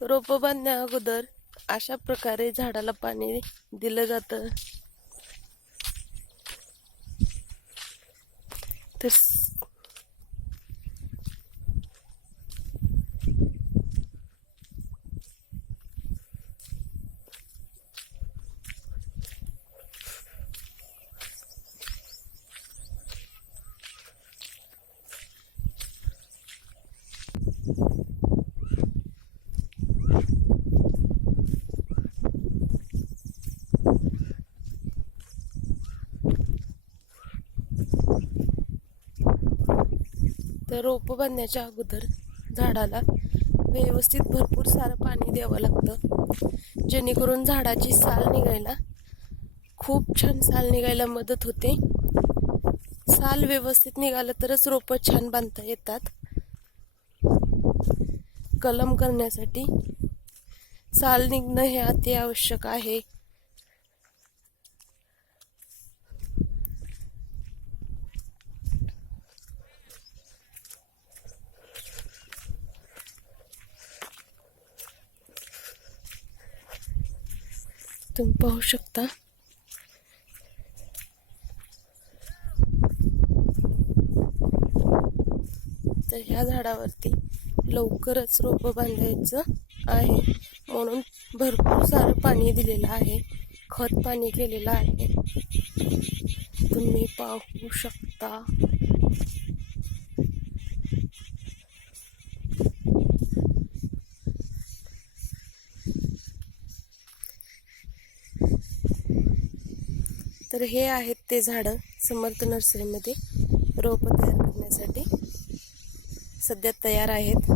रोप बांधण्या अगोदर अशा प्रकारे झाडाला पाणी दिलं जातं. तर रोप बांधण्याच्या अगोदर झाडाला व्यवस्थित भरपूर सारं पाणी द्यावं लागतं, जेणेकरून झाडाची साल निघायला खूप छान साल निघायला मदत होते. साल व्यवस्थित निघालं तरच रोप छान बांधता येतात. कलम करण्यासाठी साल निघणं हे अति आवश्यक आहे. तुम्ही पाहू शकता. तर ह्या झाडावरती लवकरच रोप बांधायचं आहे, म्हणून भरपूर सारं पाणी दिलेलं आहे, खत पाणी केलेलं आहे. तुम्ही पाहू शकता. तर हे आहेत ते झाडं समर्थ नर्सरीमध्ये रोप तयार करण्यासाठी सध्या तयार आहेत.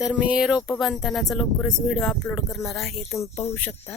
तर मी रोप बांधतानाचा लवकरच व्हिडिओ अपलोड करणार आहे, तुम्ही पाहू शकता.